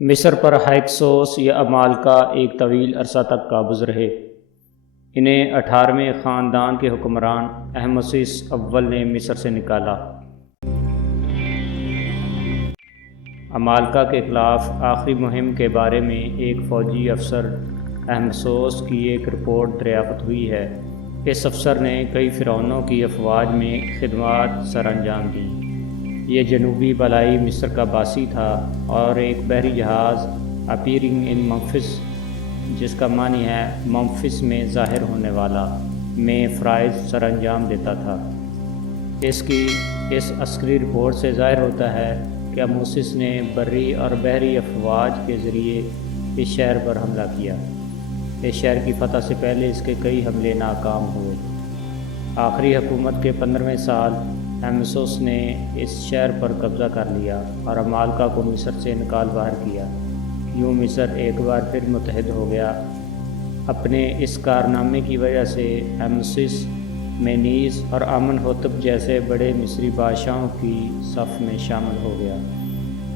مصر پر ہائکسوس یا امالکا ایک طویل عرصہ تک قابض رہے۔ انہیں 18ویں خاندان کے حکمران احمسس اول نے مصر سے نکالا۔ امالکا کے خلاف آخری مہم کے بارے میں ایک فوجی افسر احمسوس کی ایک رپورٹ دریافت ہوئی ہے۔ اس افسر نے کئی فرعونوں کی افواج میں خدمات سر انجام دیں۔ یہ جنوبی بالائی مصر کا باسی تھا اور ایک بحری جہاز اپیئرنگ ان ممفس، جس کا معنی ہے ممفس میں ظاہر ہونے والا، میں فرائض سر انجام دیتا تھا۔ اس کی اس عسکری رپورٹ سے ظاہر ہوتا ہے کہ احمسس نے بری اور بحری افواج کے ذریعے اس شہر پر حملہ کیا۔ اس شہر کی فتح سے پہلے اس کے کئی حملے ناکام ہوئے۔ آخری حکومت کے 15ویں سال احمسس نے اس شہر پر قبضہ کر لیا اور امالکا کو مصر سے نکال باہر کیا۔ یوں مصر ایک بار پھر متحد ہو گیا۔ اپنے اس کارنامے کی وجہ سے احمسس مینیس اور آمن ہوتب جیسے بڑے مصری بادشاہوں کی صف میں شامل ہو گیا۔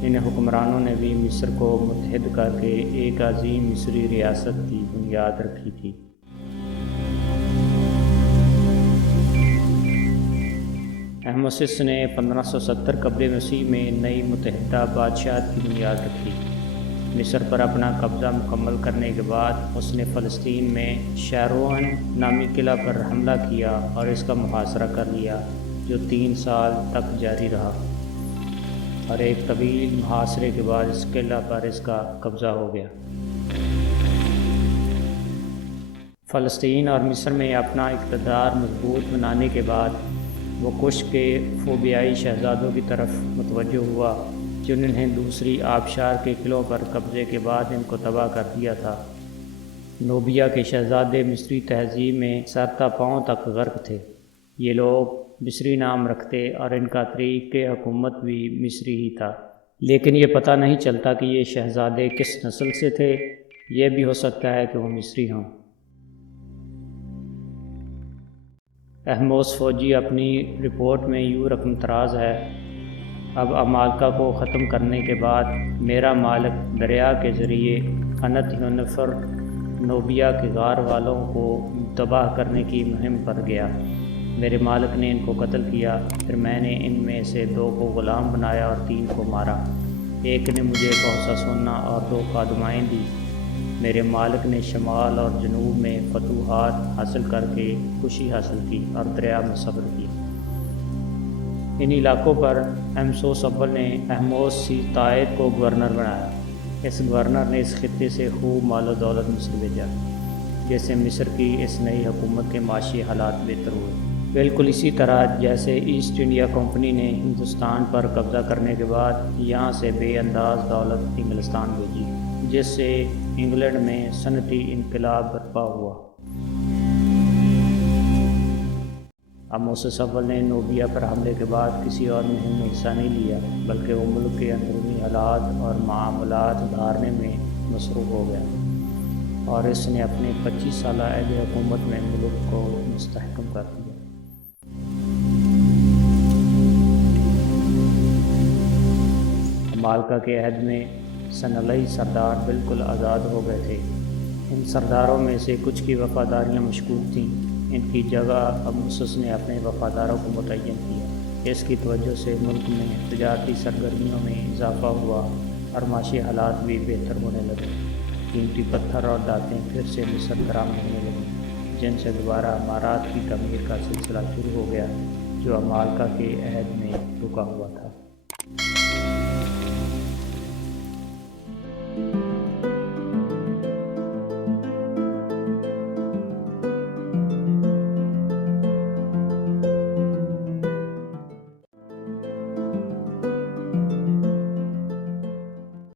ان حکمرانوں نے بھی مصر کو متحد کر کے ایک عظیم مصری ریاست کی بنیاد رکھی تھی۔ احمسس نے 1570 قبل مسیح میں نئی متحدہ بادشاہت کی بنیاد رکھی۔ مصر پر اپنا قبضہ مکمل کرنے کے بعد اس نے فلسطین میں شاروان نامی قلعہ پر حملہ کیا اور اس کا محاصرہ کر لیا، جو 3 سال تک جاری رہا، اور ایک طویل محاصرے کے بعد اس قلعہ پر اس کا قبضہ ہو گیا۔ فلسطین اور مصر میں اپنا اقتدار مضبوط بنانے کے بعد وہ کش کے فوبیائی شہزادوں کی طرف متوجہ ہوا، جنہوں نے دوسری آبشار کے قلعوں پر قبضے کے بعد ان کو تباہ کر دیا تھا۔ نوبیا کے شہزادے مصری تہذیب میں سر تا پاؤں تک غرق تھے۔ یہ لوگ مصری نام رکھتے اور ان کا طریق حکومت بھی مصری ہی تھا، لیکن یہ پتہ نہیں چلتا کہ یہ شہزادے کس نسل سے تھے۔ یہ بھی ہو سکتا ہے کہ وہ مصری ہوں۔ احمس فوجی اپنی رپورٹ میں یوں رقم تراز ہے: اب امالکا کو ختم کرنے کے بعد میرا مالک دریا کے ذریعے قنت یونفر نوبیا کے غار والوں کو تباہ کرنے کی مہم پر گیا۔ میرے مالک نے ان کو قتل کیا، پھر میں نے ان میں سے 2 کو غلام بنایا اور 3 کو مارا۔ ایک نے مجھے بہت سا سونا اور 2 خادمائیں دی۔ میرے مالک نے شمال اور جنوب میں فتوحات حاصل کر کے خوشی حاصل کی اور دریا میں صبر کی۔ ان علاقوں پر احمسس اول نے احمس تائد کو گورنر بنایا۔ اس گورنر نے اس خطے سے خوب مال و دولت مصر بھیجا، جس سے مصر کی اس نئی حکومت کے معاشی حالات بہتر ہوئے۔ بالکل اسی طرح جیسے ایسٹ انڈیا کمپنی نے ہندوستان پر قبضہ کرنے کے بعد یہاں سے بے انداز دولت انگلستان بھیجی، جس سے انگلینڈ میں صنعتی انقلاب برپا ہوا۔ احمسس اول نے نوبیا پر حملے کے بعد کسی اور مہم میں حصہ نہیں لیا، بلکہ وہ ملک کے اندرونی حالات اور معاملات سدھارنے میں مصروف ہو گیا، اور اس نے اپنے 25 سالہ عہد حکومت میں ملک کو مستحکم کر دیا۔ امالکا کے عہد میں صنعتی سردار بالکل آزاد ہو گئے تھے۔ ان سرداروں میں سے کچھ کی وفاداریاں مشکوک تھیں۔ ان کی جگہ احمسس نے اپنے وفاداروں کو متعین کیا۔ اس کی توجہ سے ملک میں تجارتی سرگرمیوں میں اضافہ ہوا اور معاشی حالات بھی بہتر ہونے لگے۔ قیمتی پتھر اور دھاتیں پھر سے مصر برآمد ہونے لگیں، جن سے دوبارہ عمارات کی تعمیر کا سلسلہ شروع ہو گیا، جو امالکا کے عہد میں رکا ہوا تھا۔